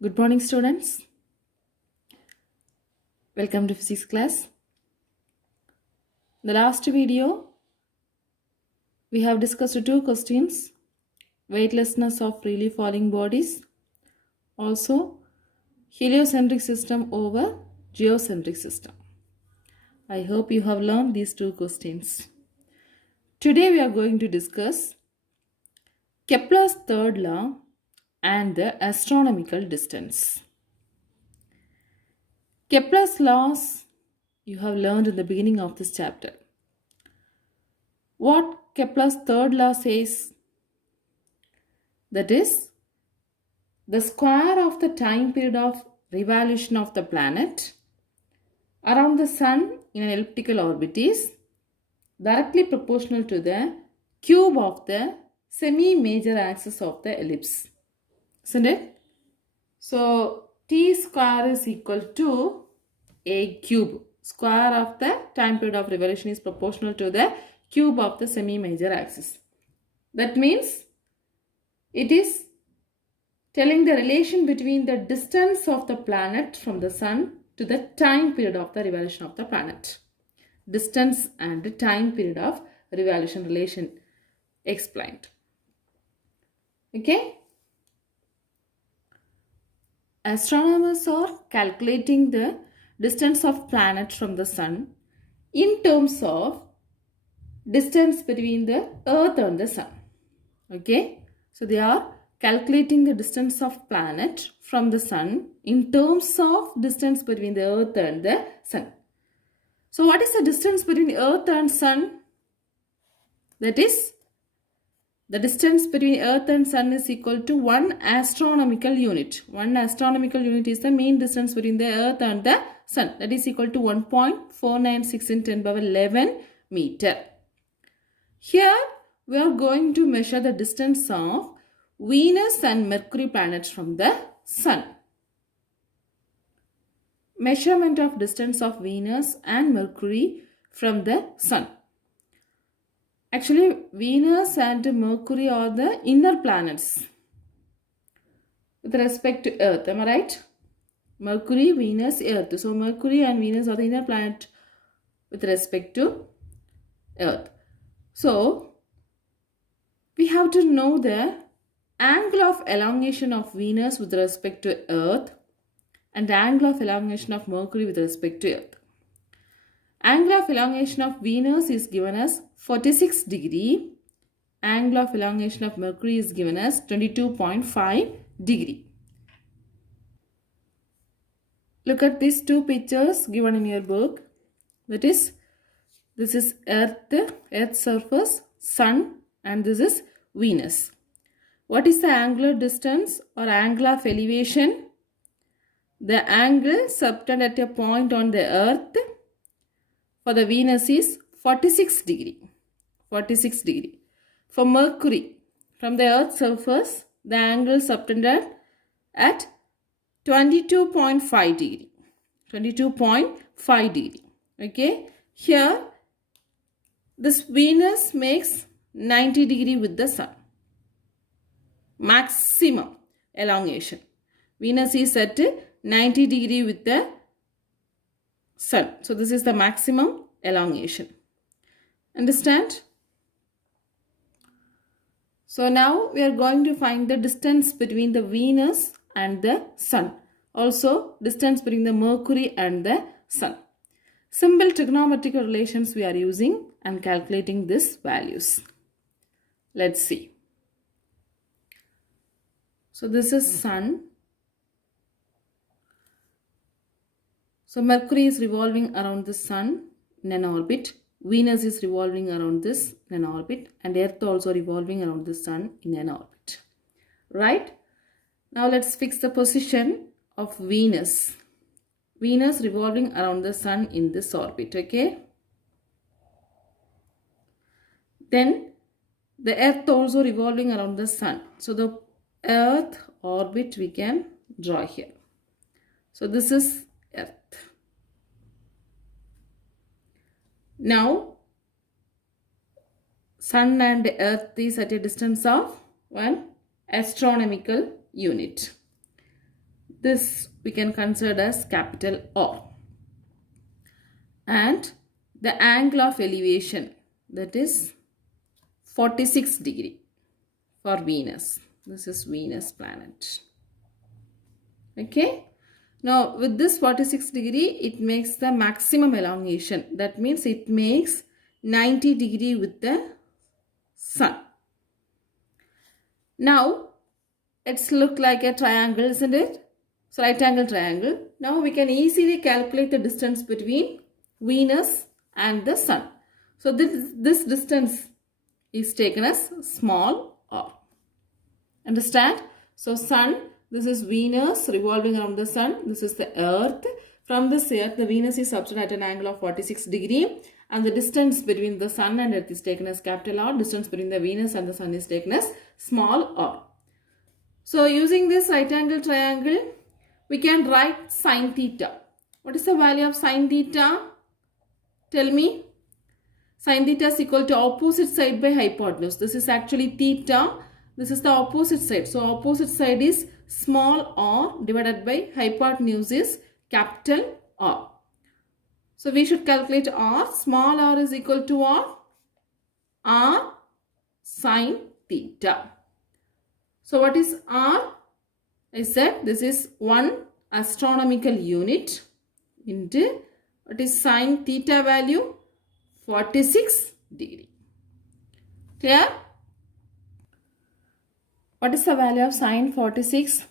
Good morning, students. Welcome to physics class. The last video, we have discussed two questions: weightlessness of freely falling bodies, also heliocentric system over geocentric system. I hope you have learned these two questions. Today we are going to discuss Kepler's third law and the astronomical distance. Kepler's laws you have learned in the beginning of this chapter. What Kepler's third law says, that is, the square of the time period of revolution of the planet around the sun in an elliptical orbit is directly proportional to the cube of the semi-major axis of the ellipse. Isn't it? So, t square is equal to a cube. Square of the time period of revolution is proportional to the cube of the semi-major axis. That means it is telling the relation between the distance of the planet from the sun to the time period of the revolution of the planet. Distance and the time period of revolution relation explained. Okay? Astronomers are calculating the distance of planet from the sun in terms of distance between the earth and the sun. Okay? So they are calculating the distance of planet from the sun in terms of distance between the earth and the sun. So what is the distance between earth and sun? That is, the distance between earth and sun is equal to 1 astronomical unit. 1 astronomical unit is the mean distance between the earth and the sun. That is equal to 1.496 in 10 power 11 meter. Here we are going to measure the distance of Venus and Mercury planets from the sun. Measurement of distance of Venus and Mercury from the sun. Actually, Venus and Mercury are the inner planets with respect to Earth. Am I right? Mercury, Venus, Earth. So, Mercury and Venus are the inner planet with respect to Earth. So, we have to know the angle of elongation of Venus with respect to Earth and the angle of elongation of Mercury with respect to Earth. Angle of elongation of Venus is given as 46 degree. Angle of elongation of Mercury is given as 22.5 degree. Look at these two pictures given in your book. That is, this is Earth's surface, Sun, and this is Venus. What is the angular distance or angle of elevation? The angle subtended at a point on the Earth for the Venus is 46 degree. 46 degree. For Mercury, from the Earth's surface, the angle subtended at 22.5 degree. 22.5 degree. Okay. Here, this Venus makes 90 degree with the sun. Maximum elongation. Venus is at 90 degree with the sun. So this is the maximum elongation. Understand? So now we are going to find the distance between the Venus and the sun. Also distance between the Mercury and the sun. Simple trigonometric relations we are using and calculating these values. Let's see. So this is sun. So Mercury is revolving around the sun in an orbit. Venus is revolving around this in an orbit. And Earth also revolving around the sun in an orbit. Right? Now let's fix the position of Venus. Venus revolving around the sun in this orbit. Okay? Then the Earth also revolving around the sun. So the Earth orbit we can draw here. So this is Earth. Now, Sun and Earth is at a distance of 1 astronomical unit. This we can consider as capital R. And the angle of elevation, that is 46 degree for Venus. This is Venus planet. Okay. Now with this 46 degree, it makes the maximum elongation. That means it makes 90 degree with the sun. Now it's look like a triangle, isn't it? So right angle triangle. Now we can easily calculate the distance between Venus and the sun. So this distance is taken as small r. Understand? So sun, this is Venus revolving around the sun. This is the earth. From this earth, the Venus is subtended at an angle of 46 degree. And the distance between the sun and earth is taken as capital R. Distance between the Venus and the sun is taken as small r. So using this right angle triangle, we can write sine theta. What is the value of sine theta? Tell me. Sine theta is equal to opposite side by hypotenuse. This is actually theta. This is the opposite side. So opposite side is small r divided by hypotenuse is capital R. So we should calculate r. Small r is equal to what? R sine theta. So what is r? I said this is 1 astronomical unit into what is sine theta value? 46 degree. Clear? What is the value of sine 46?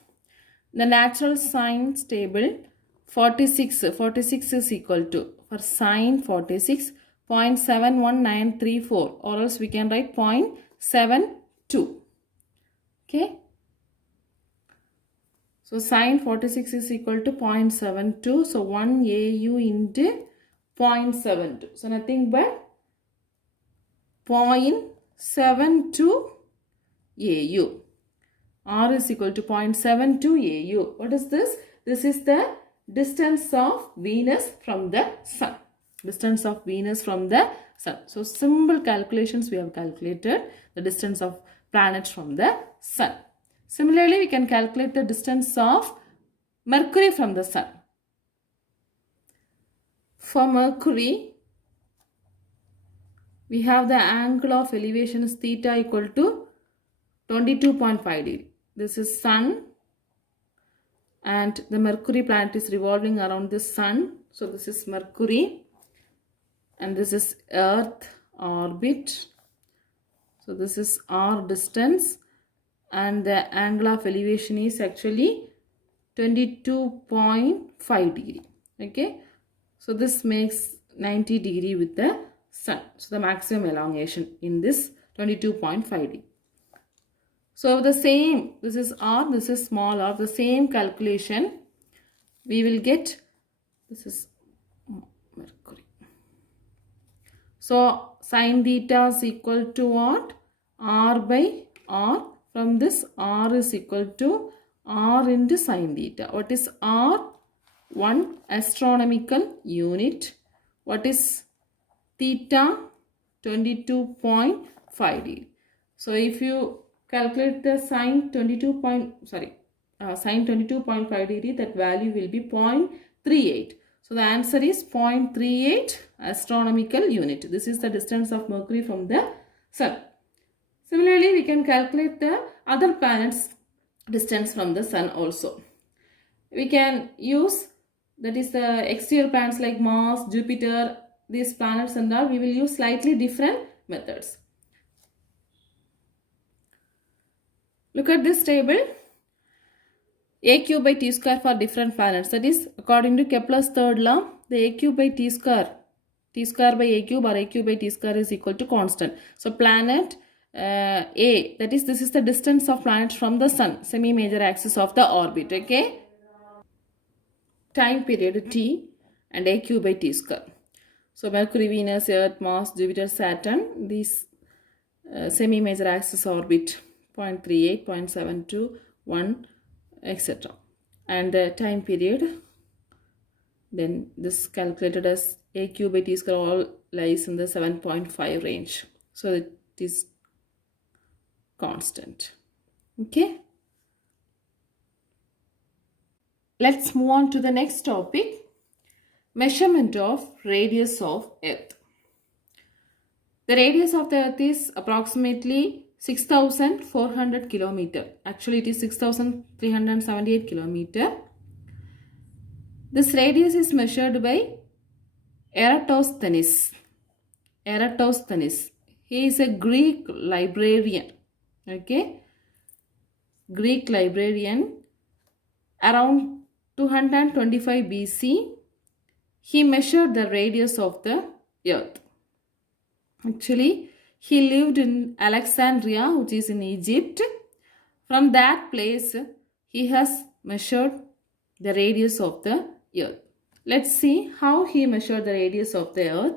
The natural sines table 46 is equal to, for sine 46, 0.71934, or else we can write 0.72. Okay. So sine 46 is equal to 0.72. So 1 AU into 0.72. So nothing but 0.72 AU. R is equal to 0.72 AU. What is this? This is the distance of Venus from the sun. Distance of Venus from the sun. So simple calculations we have calculated the distance of planets from the sun. Similarly, we can calculate the distance of Mercury from the sun. For Mercury, we have the angle of elevation is theta equal to 22.5 degree. This is sun and the Mercury planet is revolving around the sun. So this is Mercury and this is Earth orbit. So this is our distance and the angle of elevation is actually 22.5 degree. Okay. So this makes 90 degree with the sun. So the maximum elongation in this 22.5 degree. So the same, this is r, this is small r, the same calculation we will get. This is Mercury. So sine theta is equal to what? R by r. From this r is equal to r into sine theta. What is r? 1 astronomical unit. What is theta? 22.5 degree. So if you calculate the sine 22.5 degree, that value will be 0.38. So the answer is 0.38 astronomical unit. This is the distance of Mercury from the sun. Similarly, we can calculate the other planets' distance from the sun also. We can use, that is the exterior planets like Mars, Jupiter, these planets and all, we will use slightly different methods. Look at this table. A cube by T square for different planets. That is, according to Kepler's third law, the A cube by T square by A cube or A cube by T square is equal to constant. So planet A, that is, this is the distance of planets from the sun, semi-major axis of the orbit. Okay. Time period T and A cube by T square. So Mercury, Venus, Earth, Mars, Jupiter, Saturn, these semi-major axis orbit 0.38, 0.72, 1, etc. And the time period, then this calculated as A cube by T square all lies in the 7.5 range. So it is constant. Okay. Let's move on to the next topic. Measurement of radius of Earth. The radius of the Earth is approximately 6,400 kilometer. Actually, it is 6,378 kilometer. This radius is measured by Eratosthenes. Eratosthenes. He is a Greek librarian. Okay. Greek librarian. Around 225 BC, he measured the radius of the Earth. Actually, he lived in Alexandria, which is in Egypt. From that place, he has measured the radius of the Earth. Let's see how he measured the radius of the Earth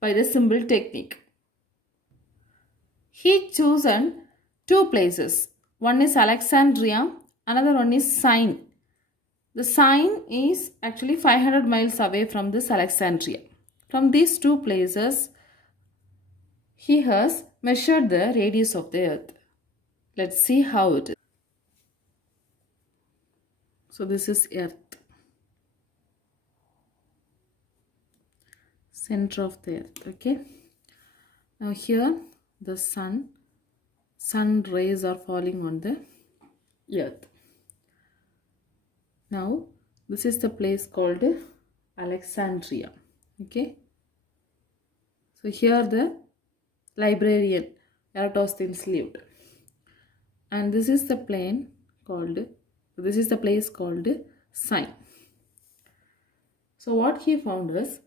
by the simple technique. He chosen two places. One is Alexandria, another one is Syene. The Syene is actually 500 miles away from this Alexandria. From these two places, he has measured the radius of the Earth. Let's see how it is. So this is Earth. Center of the Earth. Okay. Now here the sun rays are falling on the Earth. Now this is the place called Alexandria. Okay. So here the librarian Eratosthenes lived, and this is the place called Syene. So what he found is,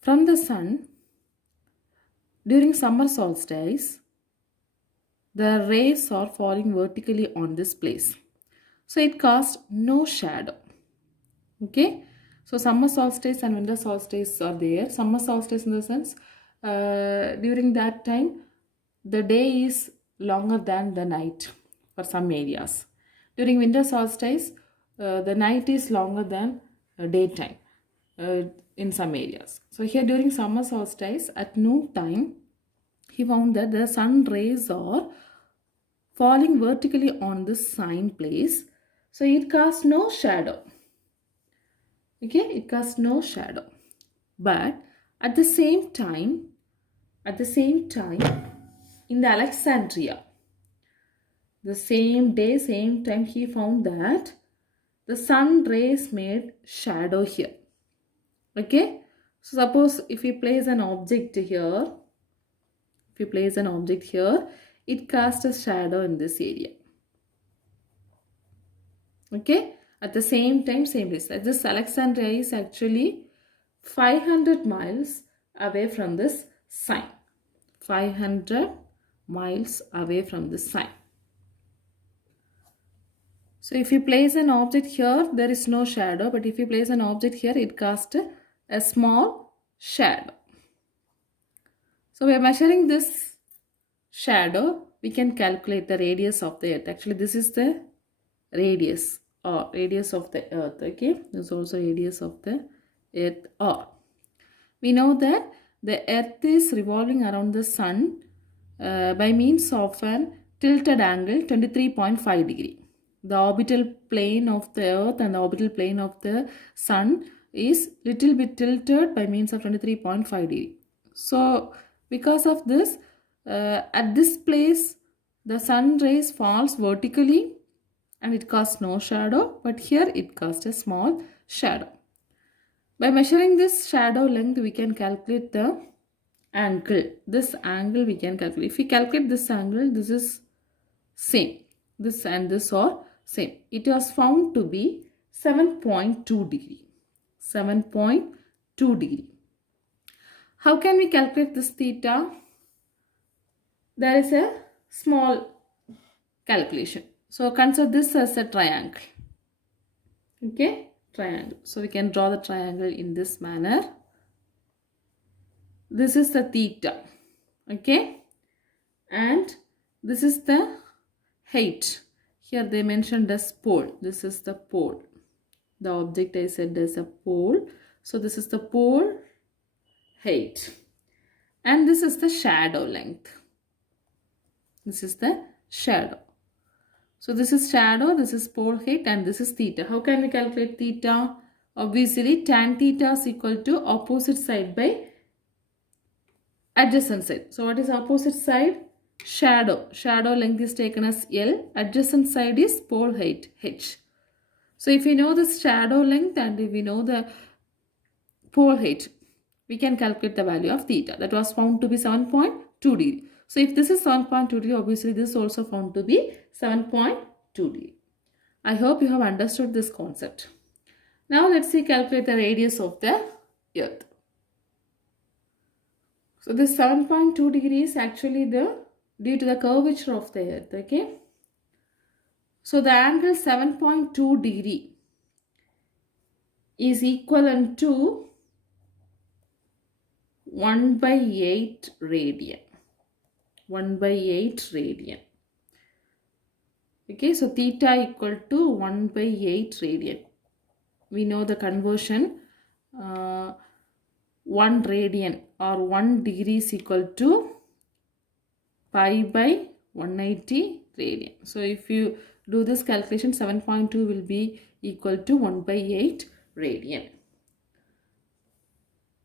from the sun during summer solstice, the rays are falling vertically on this place, so it casts no shadow. Okay, so summer solstice and winter solstice are there. Summer solstice in the sense, during that time the day is longer than the night for some areas. During winter solstice, the night is longer than daytime in some areas. So here during summer solstice at noon time, he found that the sun rays are falling vertically on this Syene place, so it casts no shadow. Okay, it casts no shadow. But at the same time, in the Alexandria, the same day, same time, he found that the sun rays made shadow here. Okay, so suppose if we place an object here, it casts a shadow in this area. Okay, at the same time, same place. This Alexandria is actually 500 miles away from this Syene. 500 miles away from the Syene. So if you place an object here, there is no shadow, but if you place an object here, it casts a small shadow. So by measuring this shadow, we can calculate the radius of the Earth. Actually, this is the radius or radius of the Earth. Okay, this is also radius of the Earth. Or we know that the Earth is revolving around the sun by means of an tilted angle 23.5 degree. The orbital plane of the Earth and the orbital plane of the sun is little bit tilted by means of 23.5 degree. So because of this, at this place the sun rays falls vertically and it casts no shadow, but here it casts a small shadow. By measuring this shadow length, we can calculate the angle. This angle we can calculate. If we calculate this angle, this is same. This and this are same. It was found to be 7.2 degree. 7.2 degree. How can we calculate this theta? There is a small calculation. So consider this as a triangle. Okay, triangle. So we can draw the triangle in this manner. This is the theta. Okay, and this is the height. Here they mentioned as pole. This is the pole. The object I said is a pole. So this is the pole height. And this is the shadow length. This is the shadow. So this is shadow, this is pole height, and this is theta. How can we calculate theta? Obviously, tan theta is equal to opposite side by adjacent side. So what is opposite side? Shadow. Shadow length is taken as L. Adjacent side is pole height, H. So if we know the shadow length and if we know the pole height, we can calculate the value of theta. That was found to be 7.2 degree. So if this is 7.2 degree, obviously this is also found to be 7.2 degree. I hope you have understood this concept. Now let's see calculate the radius of the earth. So this 7.2 degree is actually due to the curvature of the earth. Okay. So the angle 7.2 degree is equivalent to 1 by 8 radian. 1 by 8 radian. Okay, so theta equal to 1 by 8 radian. We know the conversion. 1 radian or 1 degree is equal to pi by 180 radian. So if you do this calculation, 7.2 will be equal to 1 by 8 radian.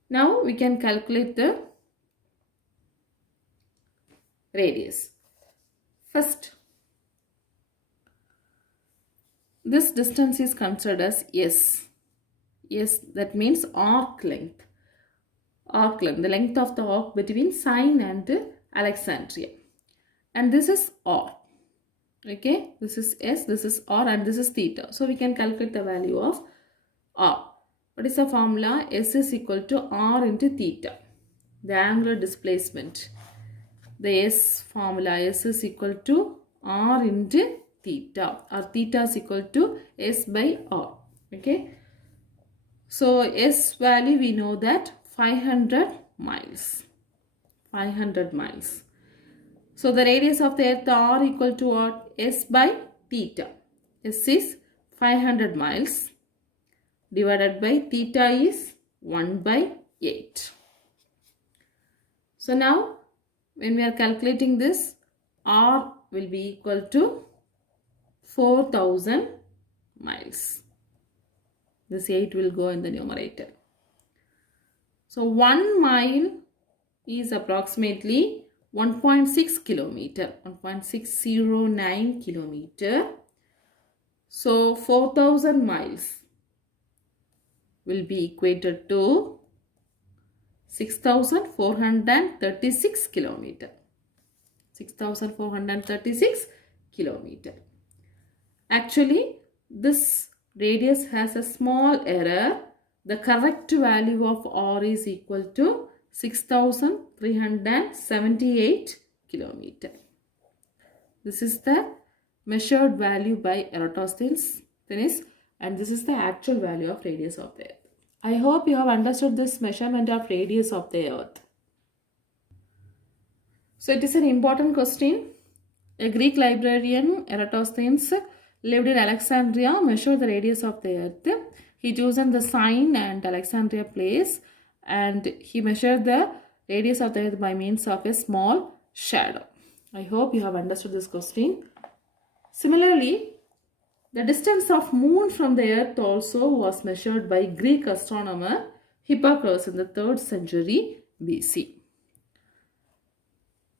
Now we can calculate the radius. First, this distance is considered as S. S, that means arc length. Arc length, the length of the arc between Sine and Alexandria. And this is R. Okay, this is S, this is R, and this is theta. So we can calculate the value of R. What is the formula? S is equal to R into theta, the angular displacement. The S formula, S is equal to R into theta, or theta is equal to S by R. Okay. So S value we know that 500 miles. 500 miles. So the radius of the earth R equal to what? S by theta. S is 500 miles divided by theta is 1 by 8. So now when we are calculating this, R will be equal to 4,000 miles. This 8 will go in the numerator. So 1 mile is approximately 1.6 kilometer, 1.609 kilometer. So 4,000 miles will be equated to 6,436 kilometer. 6,436 kilometer. Actually, this radius has a small error. The correct value of R is equal to 6,378 kilometer. This is the measured value by Eratosthenes, and this is the actual value of radius of the earth. I hope you have understood this measurement of radius of the earth. So it is an important question. A Greek librarian, Eratosthenes, lived in Alexandria, measured the radius of the earth. He chosen the Sine and Alexandria place, and he measured the radius of the earth by means of a small shadow. I hope you have understood this question. Similarly, the distance of moon from the earth also was measured by Greek astronomer Hipparchus in the 3rd century BC.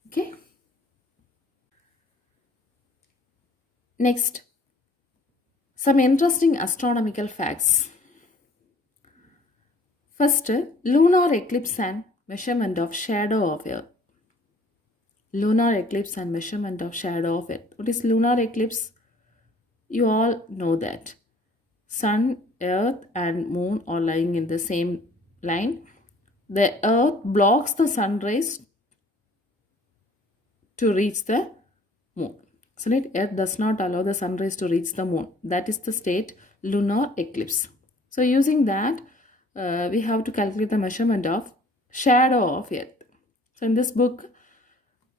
Okay. Next, some interesting astronomical facts. First, lunar eclipse and measurement of shadow of earth. Lunar eclipse and measurement of shadow of earth. What is lunar eclipse? You all know that. Sun, earth and moon are lying in the same line. The earth blocks the sun rays to reach the moon. So earth does not allow the sun rays to reach the moon. That is the state lunar eclipse. So using that, we have to calculate the measurement of shadow of earth. So in this book,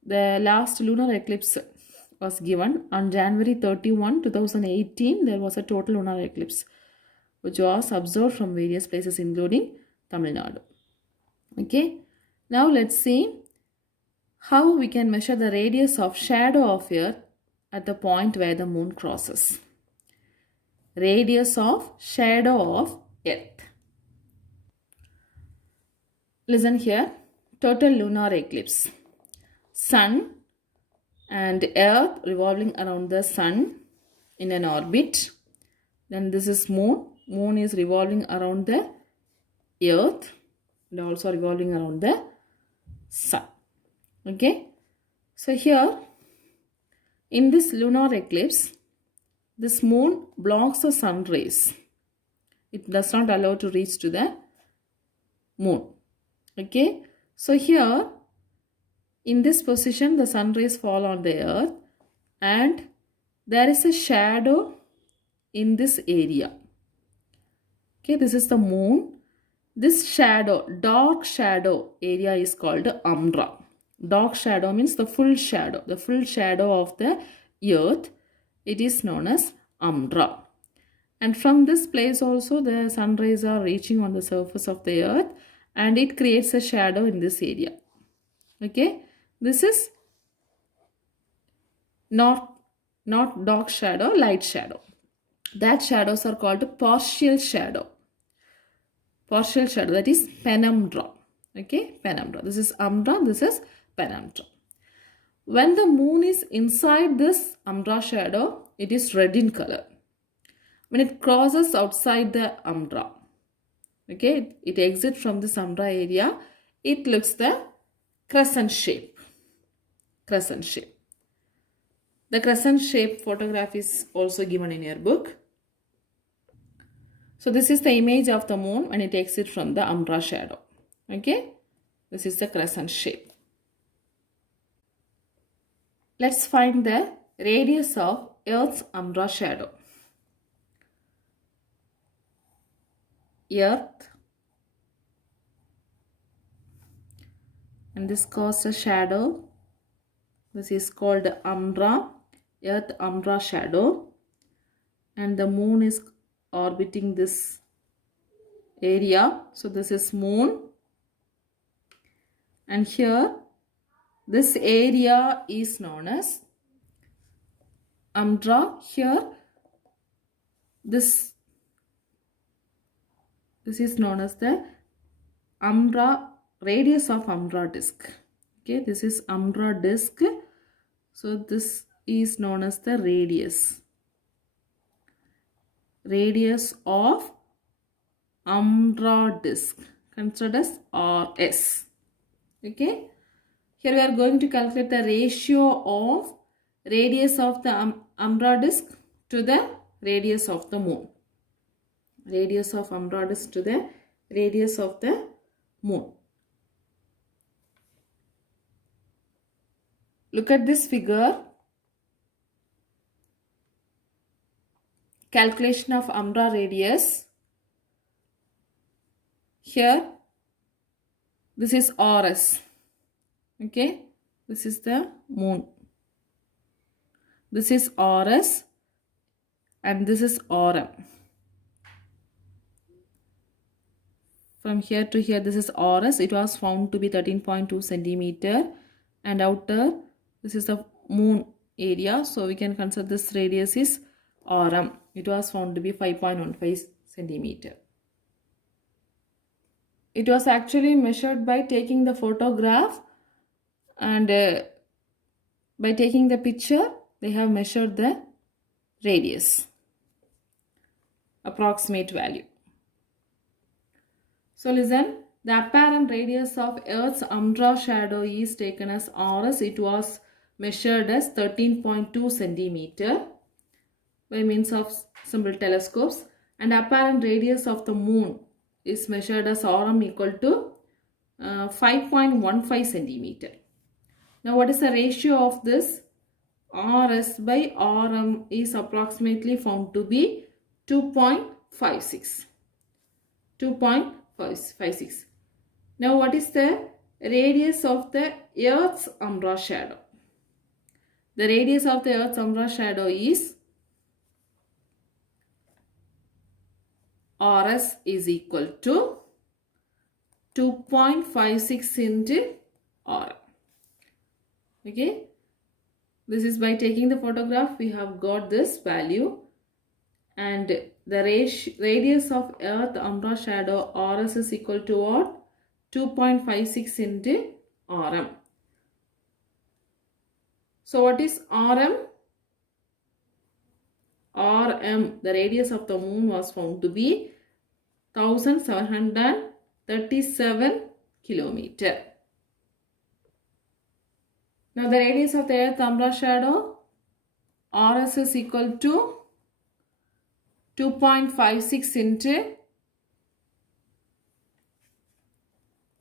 the last lunar eclipse was given on January 31, 2018. There was a total lunar eclipse which was observed from various places including Tamil Nadu. Okay. Now let's see how we can measure the radius of shadow of earth at the point where the moon crosses. Radius of shadow of Earth. Listen here. Total lunar eclipse. Sun and Earth revolving around the Sun in an orbit. Then this is Moon. Moon is revolving around the Earth and also revolving around the Sun. Okay. So here in this lunar eclipse, this moon blocks the sun rays. It does not allow to reach to the moon. Okay. So here in this position, the sun rays fall on the earth and there is a shadow in this area. Okay, this is the moon. This shadow, dark shadow area is called umbra. Dark shadow means the full shadow of the earth. It is known as umbra. And from this place also the sun rays are reaching on the surface of the earth and it creates a shadow in this area. Okay, this is not dark shadow, light shadow. That shadows are called partial shadow. Partial shadow, that is penumbra. Okay, penumbra. This is umbra, this is penumbra. When the moon is inside this umbra shadow, it is red in color. When it crosses outside the umbra, okay, it exits from this umbra area, it looks the crescent shape. Crescent shape. The crescent shape photograph is also given in your book. So this is the image of the moon when it exits from the umbra shadow. Okay, this is the crescent shape. Let's find the radius of Earth's umbra shadow. Earth, and this causes a shadow. This is called umbra, Earth umbra shadow, and the moon is orbiting this area. So this is moon, and here this area is known as umbra. Here this is known as the umbra, radius of umbra disk. Okay, this is umbra disk. So this is known as the radius of umbra disk, considered as RS. Okay, here we are going to calculate the ratio of radius of the umbra disk to the radius of the moon. Radius of umbra disk to the radius of the moon. Look at this figure. Calculation of umbra radius. Here, this is RS. Okay, this is the moon. This is RS and this is RM. From here to here, this is RS. It was found to be 13.2 centimeter, and outer, this is the moon area. So we can consider this radius is RM. It was found to be 5.15 centimeter. It was actually measured by taking the photograph, and by taking the picture, they have measured the radius, approximate value. So listen, the apparent radius of Earth's umbra shadow is taken as RS. It was measured as 13.2 centimeter by means of simple telescopes, and apparent radius of the moon is measured as RM equal to 5.15 centimeter. Now what is the ratio of this? RS by RM is approximately found to be 2.56. 2.56. Now what is the radius of the Earth's umbra shadow? The radius of the Earth's umbra shadow is RS is equal to 2.56 into RM. Okay. This is by taking the photograph we have got this value, and the radius of Earth umbra shadow RS is equal to what? 2.56 into RM. So what is RM? RM, the radius of the moon, was found to be 1737 kilometer. Now the radius of the Earth umbra shadow RS is equal to 2.56 into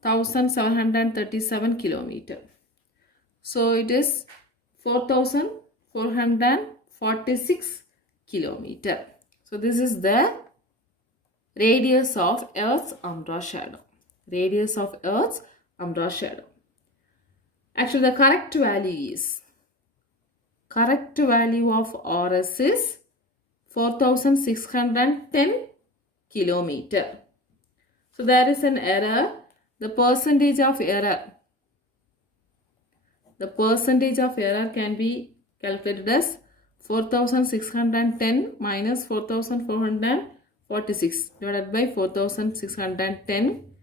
1737 kilometer. So it is 4446 kilometer. So this is the radius of Earth's umbra shadow. Radius of Earth's umbra shadow. Actually, the correct value of RS is 4610 kilometer. So there is an error. The percentage of error can be calculated as 4610 minus 4446 divided by 4610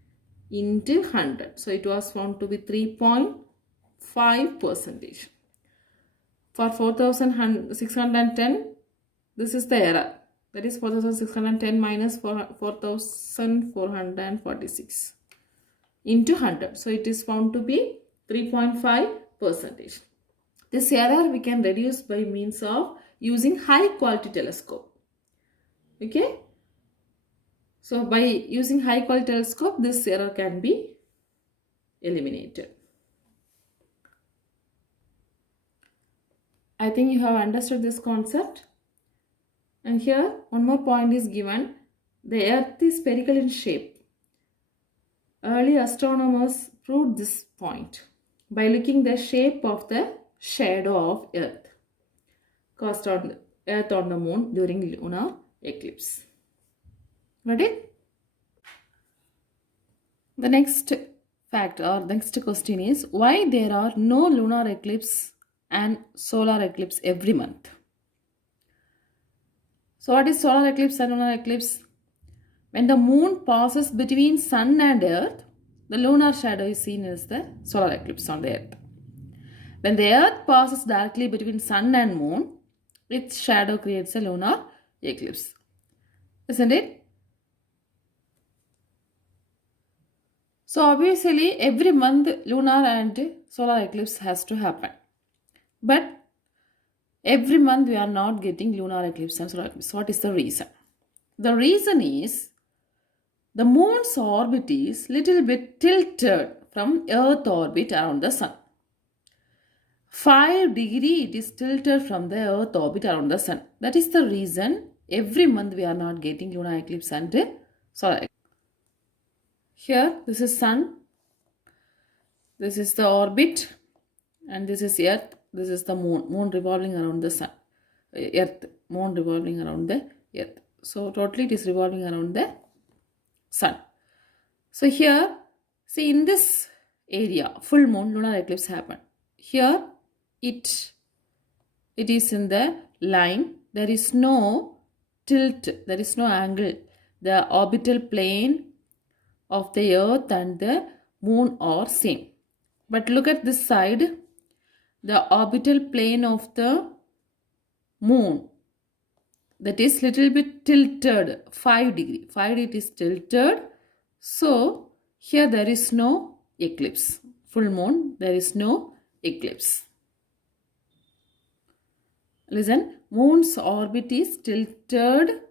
into 100. So it was found to be 3.5%. For 4610, this is the error. That is 4610 minus 4446 into 100. So it is found to be 3.5%. This error we can reduce by means of using high quality telescope. Okay. So by using high quality telescope, this error can be eliminated. I think you have understood this concept. And here one more point is given. The Earth is spherical in shape. Early astronomers proved this point by looking the shape of the shadow of Earth cast on Earth on the moon during lunar eclipse. Got it? The next fact or next question is why there are no lunar eclipse and solar eclipse every month. So what is solar eclipse and lunar eclipse? When the moon passes between sun and earth, the lunar shadow is seen as the solar eclipse on the earth. When the earth passes directly between sun and moon, its shadow creates a lunar eclipse. Isn't it? So obviously every month lunar and solar eclipse has to happen. But every month we are not getting lunar eclipse and solar eclipse. What is the reason? The reason is the moon's orbit is little bit tilted from earth orbit around the sun. 5 degrees it is tilted from the earth orbit around the sun. That is the reason every month we are not getting lunar eclipse and solar eclipse. Here this is sun, this is the orbit, and this is earth, this is the moon revolving around the sun, moon revolving around the earth. So totally it is revolving around the sun. So here, see in this area, full moon, lunar eclipse happened. Here it is in the line. There is no tilt, there is no angle. The orbital plane of the earth and the moon are same. But look at this side. The orbital plane of the moon, that is little bit tilted, 5 degrees. 5 it is tilted. So here there is no eclipse. Full moon, there is no eclipse. Listen, moon's orbit is tilted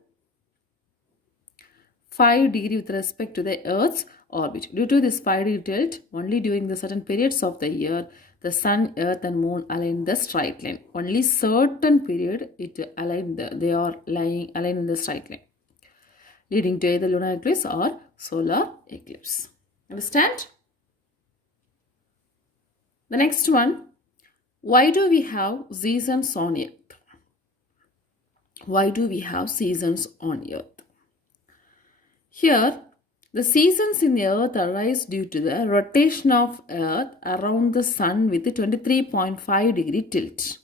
5 degrees with respect to the earth's orbit. Due to this 5 degree tilt, only during the certain periods of the year, the sun, earth and moon align the straight line. Only certain period they are aligned in the straight line, leading to either lunar eclipse or solar eclipse. Understand? The next one, why do we have seasons on earth? Why do we have seasons on earth? Here, the seasons in the earth arise due to the rotation of earth around the sun with a 23.5 degree tilt.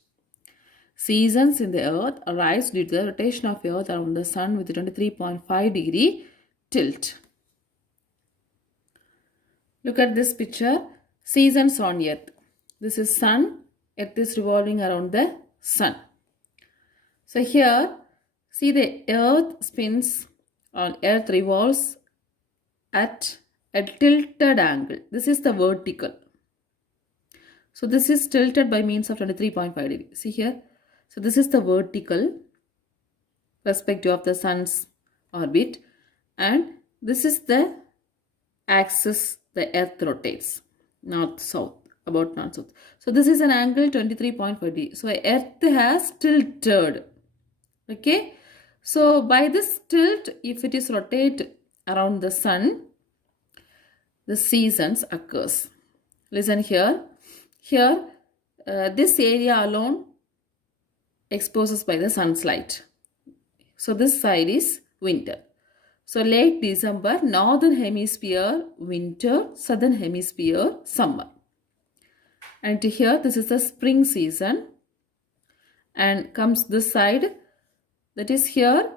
seasons in the earth arise due to the rotation of the earth around the sun with 23.5 degree tilt. Look at this picture. Seasons on earth. This is sun. Earth is revolving around the sun. So here, see, the earth spins or earth revolves at a tilted angle. This is the vertical. So this is tilted by means of 23.5 degree. See here. So this is the vertical perspective of the sun's orbit, and this is the axis the earth rotates, north south, about north south. So this is an angle 23.5 degree. So earth has tilted. Okay. So by this tilt, if it is rotate around the sun, the seasons occurs. Listen here. Here, this area alone exposes by the sun's light. So this side is winter. So late December, northern hemisphere winter, southern hemisphere summer. And here, this is the spring season. And comes this side, that is here.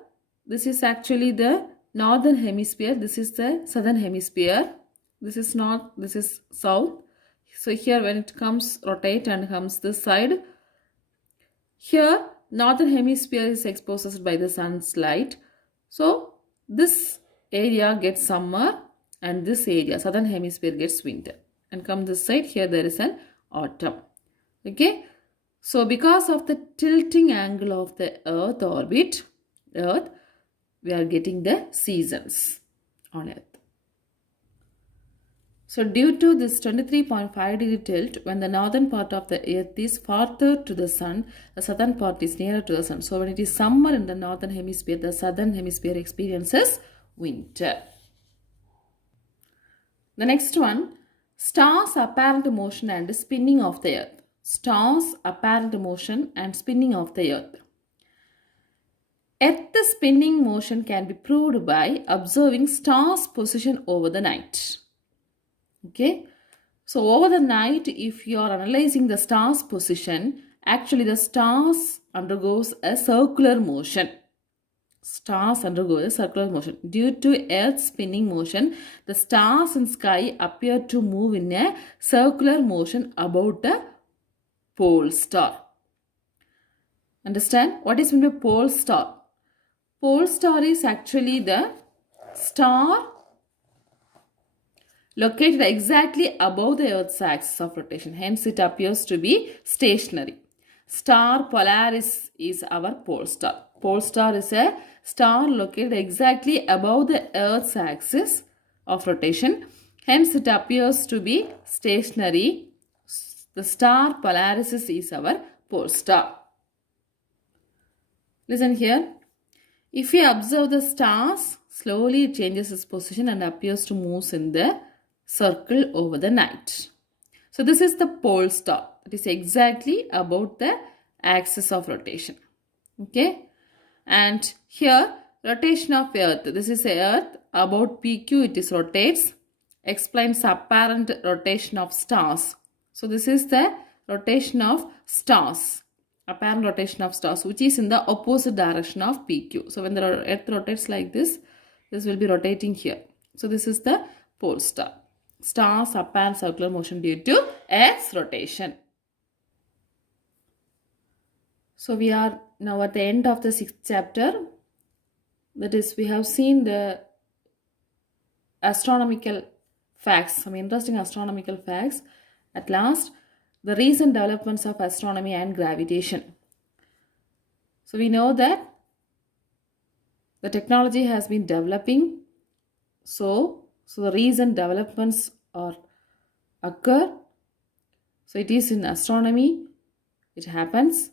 This is actually the northern hemisphere. This is the southern hemisphere. This is north, this is south. So here when it comes rotate and comes this side, here northern hemisphere is exposed by the sun's light. So this area gets summer and this area, southern hemisphere, gets winter. And come this side, here there is an autumn. Okay. So because of the tilting angle of the earth orbit, we are getting the seasons on earth. So due to this 23.5 degree tilt, when the northern part of the earth is farther to the sun, the southern part is nearer to the sun. So when it is summer in the northern hemisphere, the southern hemisphere experiences winter. The next one, stars' apparent motion and spinning of the earth. Stars' apparent motion and spinning of the earth. Earth's spinning motion can be proved by observing stars' position over the night. Okay, so over the night, if you are analyzing the star's position, actually the stars undergoes a circular motion. Stars undergo a circular motion. Due to Earth's spinning motion, the stars in sky appear to move in a circular motion about a pole star. Understand? What is meant by pole star? Pole star is actually the star located exactly above the Earth's axis of rotation. Hence, it appears to be stationary. Star Polaris is our pole star. Pole star is a star located exactly above the Earth's axis of rotation. Hence, it appears to be stationary. The star Polaris is our pole star. Listen here. If we observe the stars, slowly it changes its position and appears to move in the circle over the night. So this is the pole star. It is exactly about the axis of rotation. Okay. And here, rotation of Earth. This is Earth. About PQ, it is rotates. Explains apparent rotation of stars. So this is the rotation of stars. Apparent rotation of stars, which is in the opposite direction of PQ. So when the Earth rotates like this will be rotating here. So this is the pole star. Stars apparent circular motion due to Earth's rotation. So we are now at the end of the 6th chapter. That is, we have seen the astronomical facts, some interesting astronomical facts. At last, the recent developments of astronomy and gravitation. So we know that the technology has been developing. So the recent developments occur. So it is in astronomy. It happens.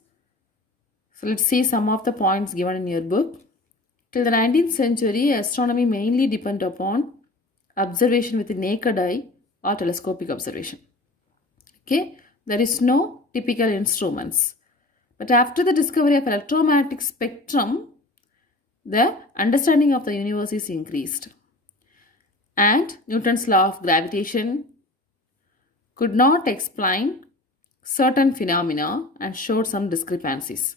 So let's see some of the points given in your book. Till the 19th century, astronomy mainly depended upon observation with the naked eye or telescopic observation. Okay, there is no typical instruments. But after the discovery of electromagnetic spectrum, the understanding of the universe is increased. And Newton's law of gravitation could not explain certain phenomena and showed some discrepancies.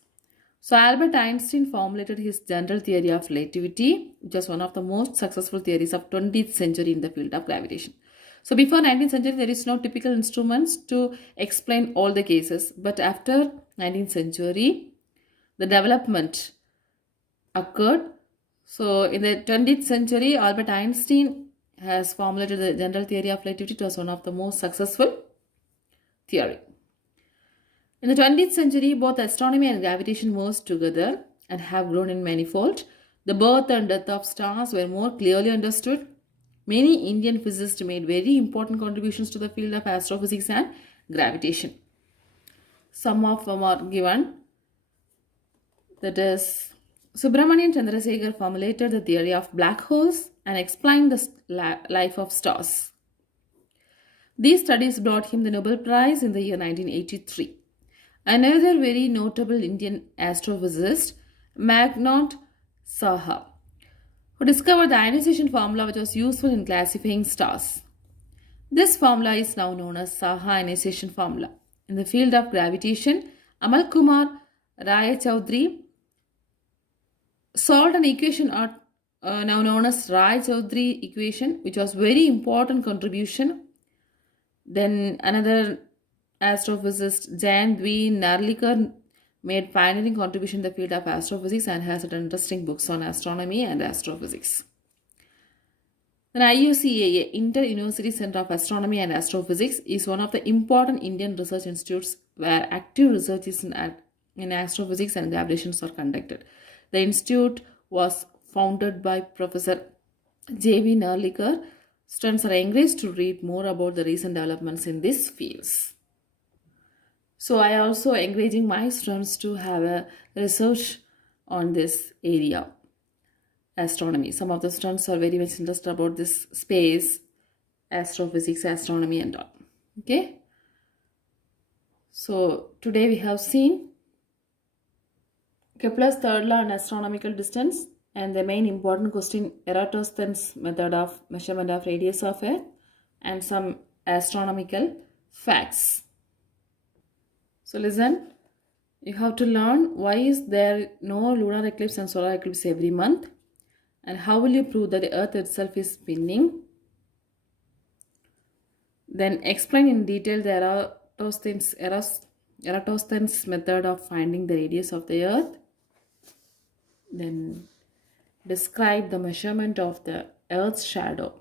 So Albert Einstein formulated his general theory of relativity, which was one of the most successful theories of 20th century in the field of gravitation. So before 19th century, there is no typical instruments to explain all the cases. But after 19th century, the development occurred. So in the 20th century, Albert Einstein has formulated the general theory of relativity. It was one of the most successful theory. In the 20th century, both astronomy and gravitation merged together and have grown in manifold. The birth and death of stars were more clearly understood. Many Indian physicists made very important contributions to the field of astrophysics and gravitation. Some of them are given. That is, Subramanian Chandrasekhar formulated the theory of black holes and explained the life of stars. These studies brought him the Nobel Prize in the year 1983. Another very notable Indian astrophysicist, Meghnad Saha, who discovered the ionization formula which was useful in classifying stars. This formula is now known as Saha ionization formula. In the field of gravitation, Amal Kumar Raychaudhuri solved an equation now known as Raychaudhuri equation, which was very important contribution. Then another astrophysicist, Jayant Narlikar, made pioneering contribution in the field of astrophysics and has written interesting books on astronomy and astrophysics. Then IUCAA, Inter-University Center of Astronomy and Astrophysics, is one of the important Indian research institutes where active research in astrophysics and gravitation are conducted. The institute was founded by Professor J.V. Narlikar. Students are encouraged to read more about the recent developments in these fields. So I also encouraging my students to have a research on this area, astronomy. Some of the students are very much interested about this space, astrophysics, astronomy and all. Okay. So today we have seen Kepler's third law and astronomical distance and the main important question, Eratosthenes' method of measurement of radius of Earth and some astronomical facts. So listen, you have to learn why is there no lunar eclipse and solar eclipse every month, and how will you prove that the Earth itself is spinning. Then explain in detail the Eratosthenes' method of finding the radius of the Earth. Then describe the measurement of the Earth's shadow,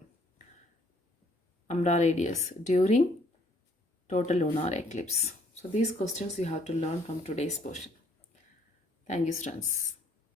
umbra radius, during total lunar eclipse. So these questions you have to learn from today's portion. Thank you, students.